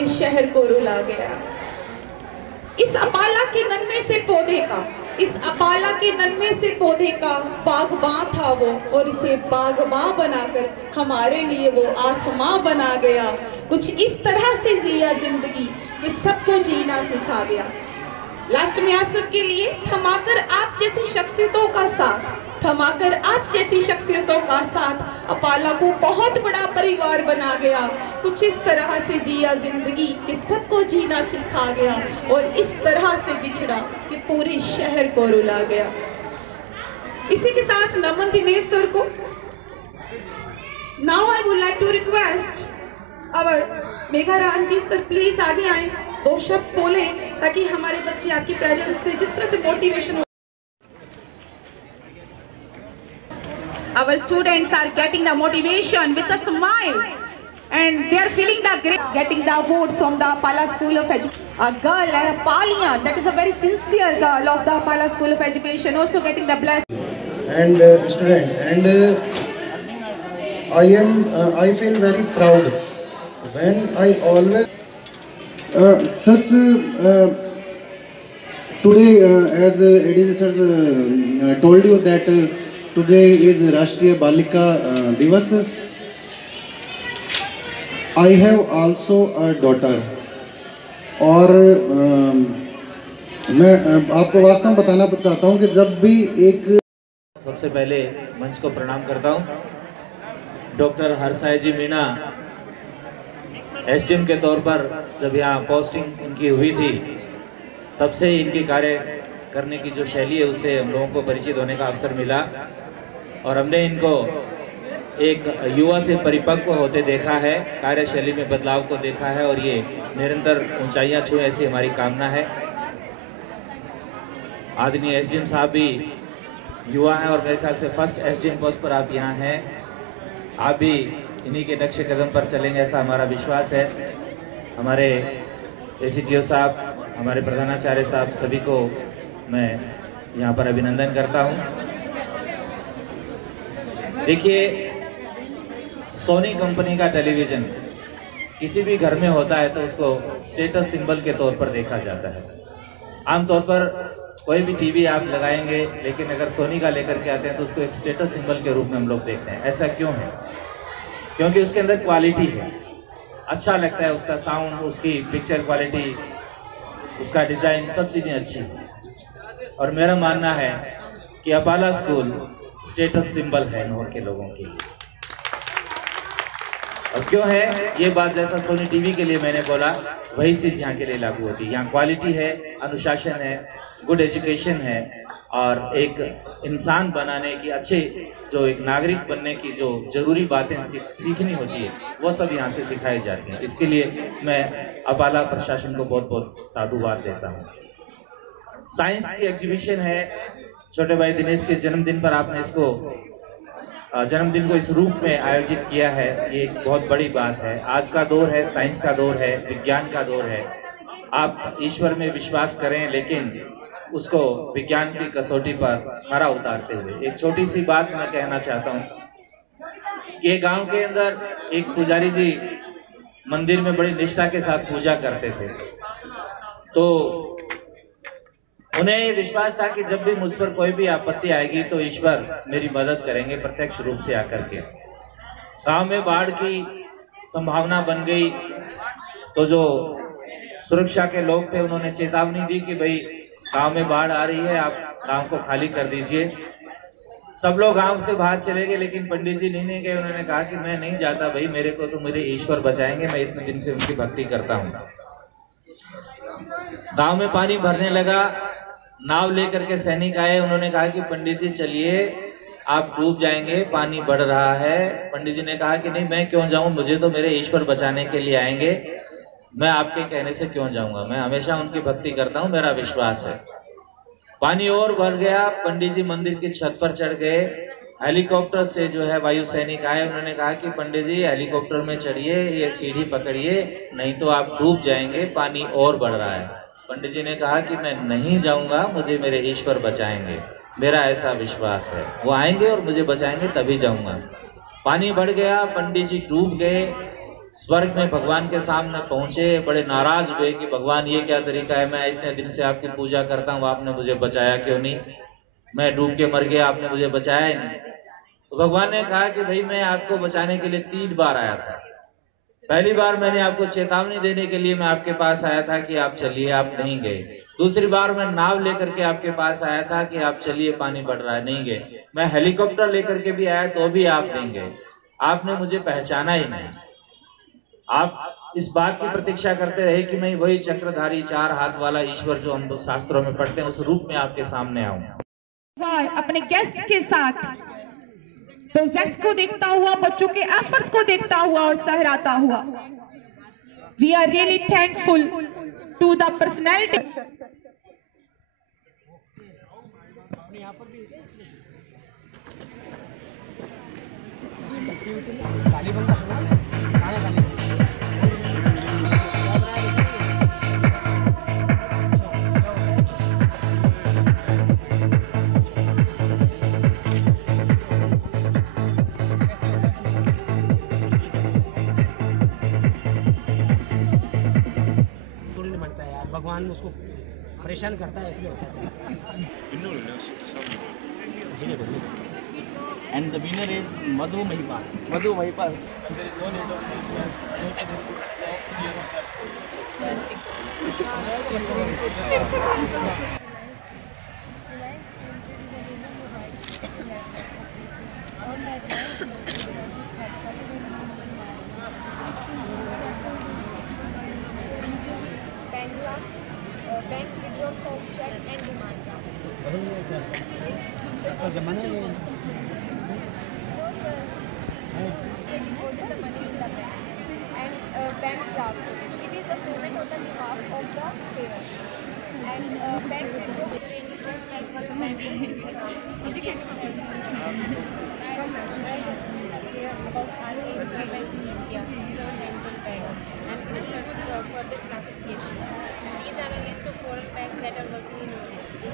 पूरे शहर को रुला गया। इस अपाला के नन्हे से पौधे का, इस अपाला के नन्हे से पौधे का बागबां था वो, और इसे बागबां बनाकर हमारे लिए वो आसमां बना गया। कुछ इस तरह से जिया जिंदगी कि सबको जीना सिखा गया। लास्ट में आप सबके लिए थमाकर आप जैसी शख्सियतों का साथ, थमाकर आप जैसी शख्सियतों का साथ अपाला को बहुत बड़ा परिवार बना गया। कुछ इस तरह से जिया जिंदगी कि सबको जीना सिखा गया, और इस तरह से बिछड़ा कि पूरे शहर को रुला गया। इसी के साथ नमन दिनेश सर को। Now I would like to request our Megha Ram ji sir, please आगे आए, दो शब्द बोले ताकि हमारे बच्चे आपकी प्रेजेंस से जिस तरह से मोटिवेशन हो। Our students are getting the motivation with a smile, and they are feeling the great, getting the award from the Apala School of Education. A girl, a Palian, that is a very sincere girl of the Apala School of Education, also getting the blessing. And student, and I feel very proud when I always today as ADC sir told you that today is Rashtriya Balika Divas. I have also a daughter, और मैं आपको वास्तव में बताना चाहता हूँ कि जब भी एक, सबसे पहले मंच को प्रणाम करता हूँ। डॉक्टर हरसाई जी मीणा एसडीएम के तौर पर जब यहाँ पोस्टिंग इनकी हुई थी, तब से ही इनकी कार्य करने की जो शैली है उससे हम लोगों को परिचित होने का अवसर मिला, और हमने इनको एक युवा से परिपक्व होते देखा है, कार्यशैली में बदलाव को देखा है, और ये निरंतर ऊंचाइयां छुए ऐसी हमारी कामना है। आदरणीय एसडीएम साहब भी युवा हैं, और मेरे ख्याल से फर्स्ट एसडीएम पोस्ट पर आप यहाँ हैं। आप भी इन्हीं के नक्शे कदम पर चलेंगे ऐसा हमारा विश्वास है। हमारे एसीटीओ साहब, हमारे प्रधानाचार्य साहब, सभी को मैं यहाँ पर अभिनंदन करता हूँ। देखिए, सोनी कंपनी का टेलीविज़न किसी भी घर में होता है तो उसको स्टेटस सिंबल के तौर पर देखा जाता है। आमतौर पर कोई भी टीवी आप लगाएंगे, लेकिन अगर सोनी का लेकर के आते हैं तो उसको एक स्टेटस सिंबल के रूप में हम लोग देखते हैं। ऐसा क्यों है? क्योंकि उसके अंदर क्वालिटी है, अच्छा लगता है उसका साउंड, उसकी पिक्चर क्वालिटी, उसका डिज़ाइन, सब चीज़ें अच्छी हैं। और मेरा मानना है कि अपाला स्कूल स्टेटस सिंबल है नौर के लोगों के लिए। और क्यों है ये बात? जैसा सोनी टीवी के लिए मैंने बोला, वही चीज़ यहाँ के लिए लागू होती है। यहाँ क्वालिटी है, अनुशासन है, गुड एजुकेशन है, और एक इंसान बनाने की, अच्छे जो एक नागरिक बनने की जो जरूरी बातें सीखनी होती है, वो सब यहाँ से सिखाई जाती हैं। इसके लिए मैं अपाला प्रशासन को बहुत बहुत साधुवाद देता हूँ। साइंस की एग्जीबिशन है, छोटे भाई दिनेश के जन्मदिन पर आपने इसको जन्मदिन को इस रूप में आयोजित किया है, ये एक बहुत बड़ी बात है। आज का दौर है, साइंस का दौर है, विज्ञान का दौर है। आप ईश्वर में विश्वास करें, लेकिन उसको विज्ञान की कसौटी पर खरा उतारते हुए। एक छोटी सी बात मैं कहना चाहता हूँ कि गांव के अंदर एक पुजारी जी मंदिर में बड़ी निष्ठा के साथ पूजा करते थे, तो उन्हें ये विश्वास था कि जब भी मुझ पर कोई भी आपत्ति आएगी तो ईश्वर मेरी मदद करेंगे प्रत्यक्ष रूप से आकर के। गांव में बाढ़ की संभावना बन गई, तो जो सुरक्षा के लोग थे उन्होंने चेतावनी दी कि भाई गांव में बाढ़ आ रही है, आप गांव को खाली कर दीजिए। सब लोग गांव से बाहर चले गए, लेकिन पंडित जी नहीं गए। उन्होंने कहा कि मैं नहीं जाता भाई, मेरे को तो मेरे ईश्वर बचाएंगे, मैं इतने दिन से उनकी भक्ति करता हूँ। गांव में पानी भरने लगा, नाव लेकर के सैनिक आए। उन्होंने कहा कि पंडित जी चलिए, आप डूब जाएंगे, पानी बढ़ रहा है। पंडित जी ने कहा कि नहीं, मैं क्यों जाऊं, मुझे तो मेरे ईश्वर बचाने के लिए आएंगे, मैं आपके कहने से क्यों जाऊंगा, मैं हमेशा उनकी भक्ति करता हूं, मेरा विश्वास है। पानी और बढ़ गया, पंडित जी मंदिर की छत पर चढ़ गए। हेलीकॉप्टर से जो है वायु सैनिक आए, उन्होंने कहा कि पंडित जी हेलीकॉप्टर में चढ़िए, ये सीढ़ी पकड़िए, नहीं तो आप डूब जाएंगे, पानी और बढ़ रहा है। पंडित जी ने कहा कि मैं नहीं जाऊंगा, मुझे मेरे ईश्वर बचाएंगे, मेरा ऐसा विश्वास है, वो आएंगे और मुझे बचाएंगे, तभी जाऊंगा। पानी बढ़ गया, पंडित जी डूब गए। स्वर्ग में भगवान के सामने पहुंचे, बड़े नाराज हुए कि भगवान ये क्या तरीका है, मैं इतने दिन से आपकी पूजा करता हूँ, आपने मुझे बचाया क्यों नहीं, मैं डूब के मर गया, आपने मुझे बचाया ही नहीं। तो भगवान ने कहा कि भाई मैं आपको बचाने के लिए 3 बार आया था। पहली बार मैंने आपको चेतावनी देने के लिए मैं आपके पास आया था कि आप चलिए, आप नहीं गए। दूसरी बार मैं नाव लेकर के आपके पास आया था कि आप चलिए, पानी बढ़ रहा है, नहीं गए। मैं हेलीकॉप्टर लेकर के भी आया तो भी आप नहीं गए, आपने मुझे पहचाना ही नहीं। आप इस बात की प्रतीक्षा करते रहे कि मैं वही चक्रधारी 4 हाथ वाला ईश्वर जो हम लोग शास्त्रों में पढ़ते हैं उस रूप में आपके सामने आऊं। अपने गेस्ट के साथ प्रोजेक्ट्स को देखता हुआ, बच्चों के एफर्ट्स को देखता हुआ और सहराता हुआ। We are really thankful to the personality. भगवान उसको परेशान करता है, इसलिए होता है। And the winner is Madhu Mahipal. Madhu Mahipal. There is no need of bank withdrawal form, cheque and demand draft. जमाना है No sir, they deposit the money in the bank. And bank draft, it is a payment on the behalf of the payer. And bank withdrawal arrangements like one bank about RBI guidelines in India, Reserve Central Bank, and consider further classification. These are a list of foreign banks that are working in India.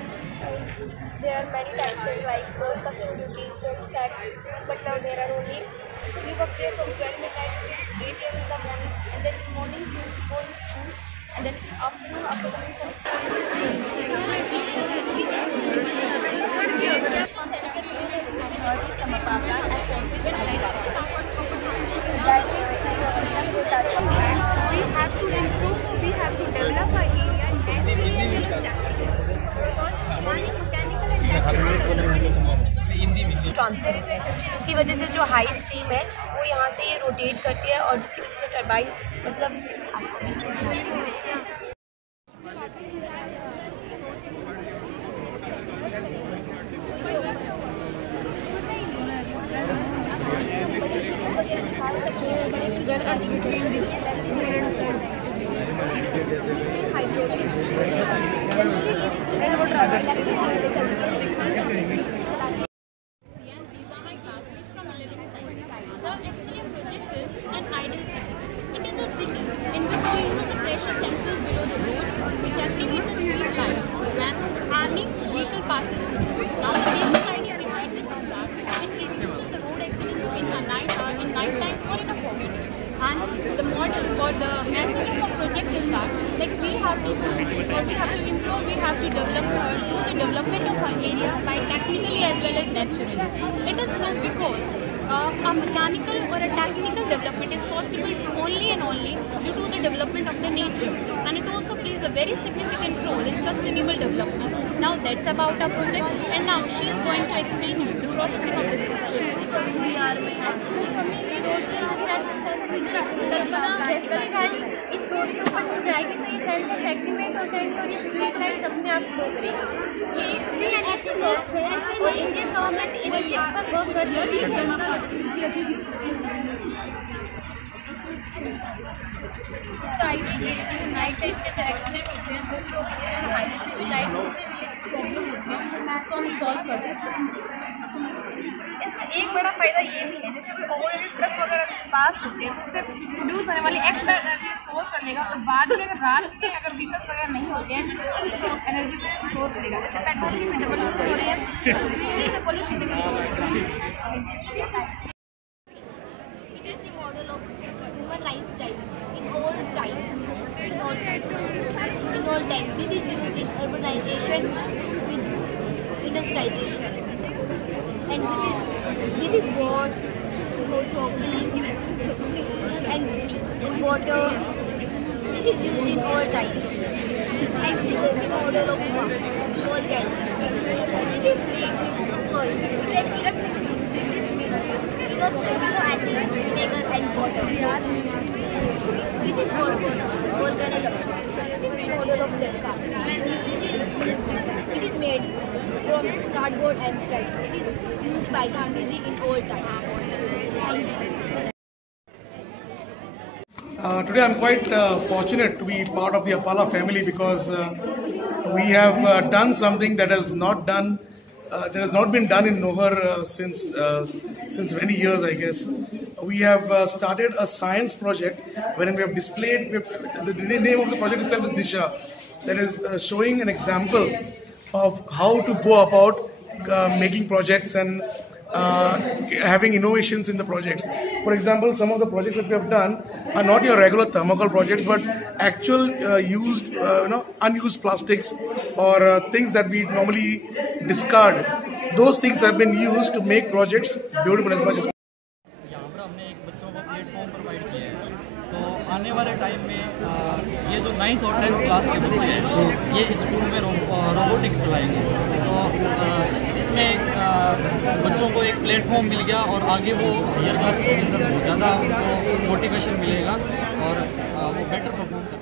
There are many taxes like custom duty, sales tax, but now there are only we work there from 12 midnight to 8 AM in the morning, and then morning we used to go in school, and then afternoon after coming from we have to improve, we have to develop our area naturally and sustainably. Transfer जिसकी वजह से जो high stream है वो यहाँ से ये rotate करती है, और जिसकी वजह से टरबाइन मतलब So actually a project is an ideal city. It is a city in which we use the pressure sensors below the roads which activate the street light when any vehicle passes through this. Now the basic idea behind this is that it reduces the road accidents in night time or in a foggy day. And the model or the message of the project is that we have to do or we have to improve, we have to develop, do the development of our area by technically as well as naturally. It is so because a mechanical or a technical development is possible only and only due to the development of the nature, and it also plays a very significant role in sustainable development. Now that's about our project, and now she is going to explain you the processing of this project. इस road के ऊपर से जाएगी तो ये sensors activate हो जाएंगे और ये स्ट्रीट लाइट्स अपने आप ग्लो करेगी। ये एक फ्री एनर्जी सोर्स है और इंडियन गवर्नमेंट इस पर वर्क कर रही है। इसका आइडिया ये है कि जो नाइट टाइम के अंदर एक्सीडेंट होते हैं वो भी रोक सकते हैं, हाईवे पे जो लाइट से रिलेटेड प्रॉब्लम होती है उसको हम सॉल्व कर सकते हैं। इसमें एक बड़ा फ़ायदा ये भी है, जैसे कोई ऑलरेडी ट्रक वगैरह पास होते हैं तो उससे प्रोड्यूस होने वाली एक्स्ट्रा एनर्जी स्टोर कर लेगा, और बाद में अगर रात में अगर व्हीकल्स वगैरह नहीं होते हैं तो उस एनर्जी को स्टोर करेगा। जैसे पेट्रोल की डेवलपमेंट हो रहे हैं, बिजली से पोल्यूशन भी कंट्रोल हो रहा है। It is the model of human lifestyle in all time. In all time. This is used in urbanization with industrialization. And this is what chopping and water. This is used in all times. And this is the model of volcano. This is made with soil. We can erect this with amino acid, vinegar and water. This is called volcano eruption. This is the model of chatka. It is made from cardboard and thread. It is used by Gandhiji in all time. Thank you. Today I'm quite fortunate to be part of the Apala family because we have done something that has not been done in Nohar since many years, I guess. We have started a science project wherein we have displayed, the name of the project itself is Disha, that is showing an example of how to go about making projects and having innovations in the projects. For example, some of the projects that we have done are not your regular thermocol projects, but actual unused plastics or things that we normally discard. Those things have been used to make projects beautiful as much as. यहाँ पर हमने एक बच्चों को platform provide किया है, तो आने वाले टाइम में ये जो 9th और 10th क्लास के बच्चे हैं ये स्कूल में रोबोटिक्स चलाएंगे। तो इसमें बच्चों को एक प्लेटफॉर्म मिल गया और आगे वो हायर क्लासेस के अंदर बहुत ज़्यादा उनको मोटिवेशन मिलेगा और वो बेटर परफॉर्म कर